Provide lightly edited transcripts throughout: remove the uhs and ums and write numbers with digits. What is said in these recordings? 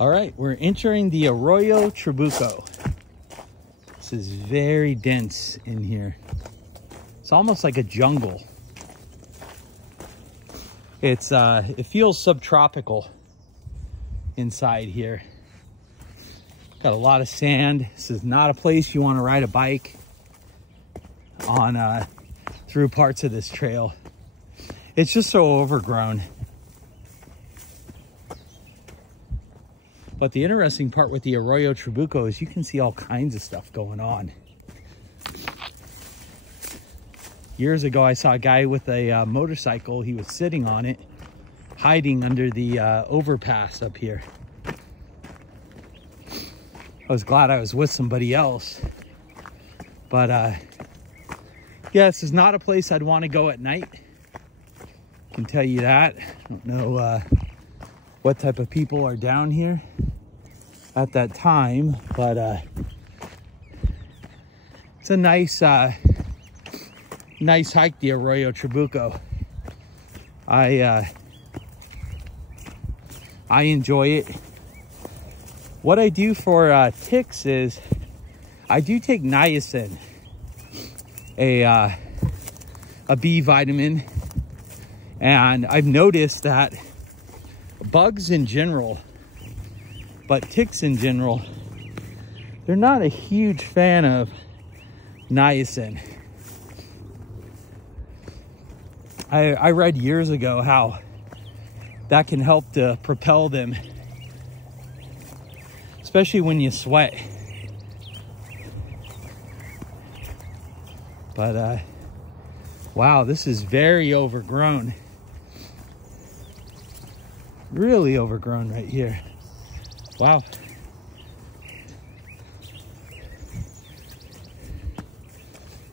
All right, we're entering the Arroyo Trabuco. This is very dense in here. It's almost like a jungle. It feels subtropical inside here. Got a lot of sand. This is not a place you want to ride a bike on through parts of this trail. It's just so overgrown. But the interesting part with the Arroyo Trabuco is you can see all kinds of stuff going on. Years ago, I saw a guy with a motorcycle. He was sitting on it, hiding under the overpass up here. I was glad I was with somebody else. But yeah, this is not a place I'd want to go at night. I can tell you that. I don't know what type of people are down here at that time, but it's a nice nice hike, the Arroyo Trabuco. I enjoy it. What I do for ticks is I do take niacin, a B vitamin, and I've noticed that bugs in general, but ticks in general, they're not a huge fan of niacin. I read years ago how that can help to propel them, especially when you sweat. But wow, this is very overgrown. Really overgrown right here. Wow.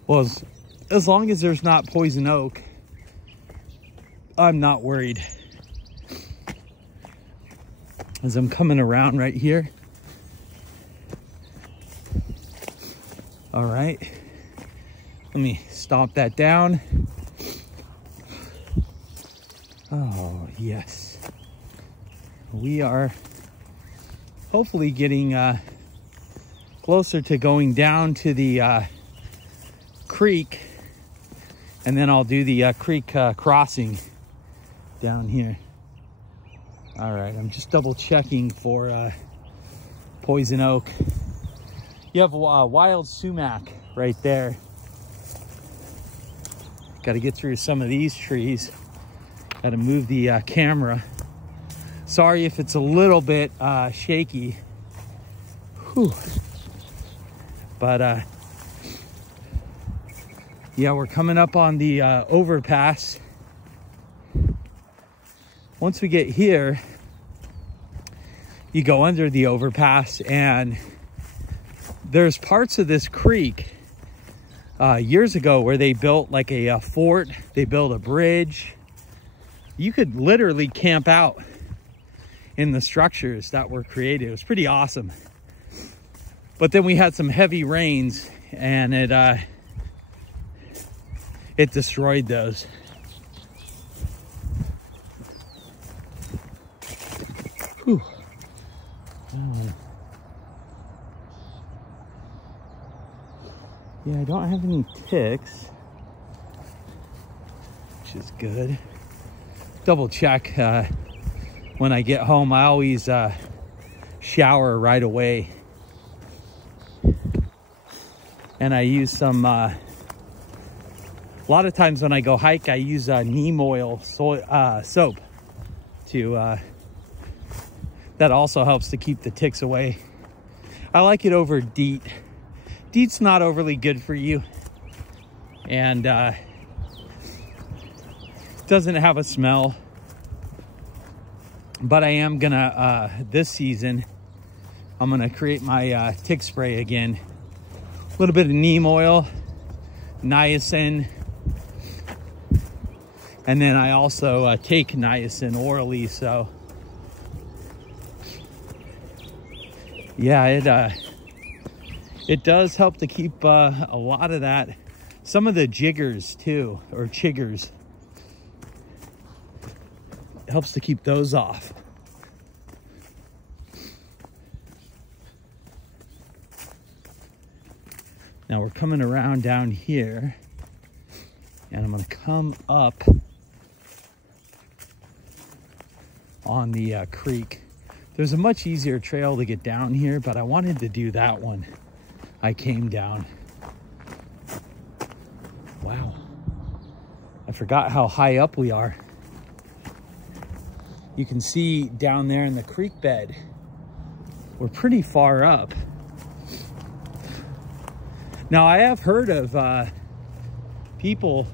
Well, as long as there's not poison oak, I'm not worried. As I'm coming around right here. All right. Let me stomp that down. Oh, yes. We are hopefully getting closer to going down to the creek, and then I'll do the creek crossing down here. All right, I'm just double checking for poison oak. You have wild sumac right there. Got to get through some of these trees. Got to move the camera. Sorry if it's a little bit shaky. Whew. But yeah, we're coming up on the overpass. Once we get here, you go under the overpass, and there's parts of this creek years ago where they built like a fort. They built a bridge. You could literally camp out in the structures that were created. It was pretty awesome. But then we had some heavy rains, and it destroyed those. Whew. Yeah, I don't have any ticks, which is good. Double check when I get home. I always shower right away, and I use some a lot of times when I go hike, I use neem oil soap to that also helps to keep the ticks away. I like it over DEET. DEET's not overly good for you, and doesn't have a smell. But I am gonna this season, I'm gonna create my tick spray again. A little bit of neem oil, niacin, and then I also take niacin orally. So yeah, it does help to keep a lot of that. Some of the jiggers too, or chiggers. It helps to keep those off. Now we're coming around down here, and I'm gonna come up on the creek. There's a much easier trail to get down here, but I wanted to do that one. I came down. Wow. I forgot how high up we are. You can see down there in the creek bed, we're pretty far up. Now, I have heard of people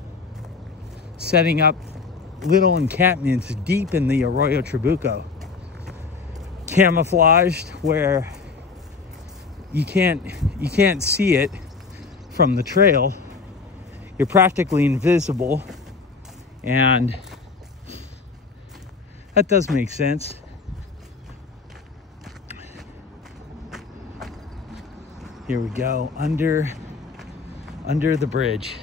setting up little encampments deep in the Arroyo Trabuco, camouflaged where you can't see it from the trail. You're practically invisible, and that does make sense. Here we go, under the bridge.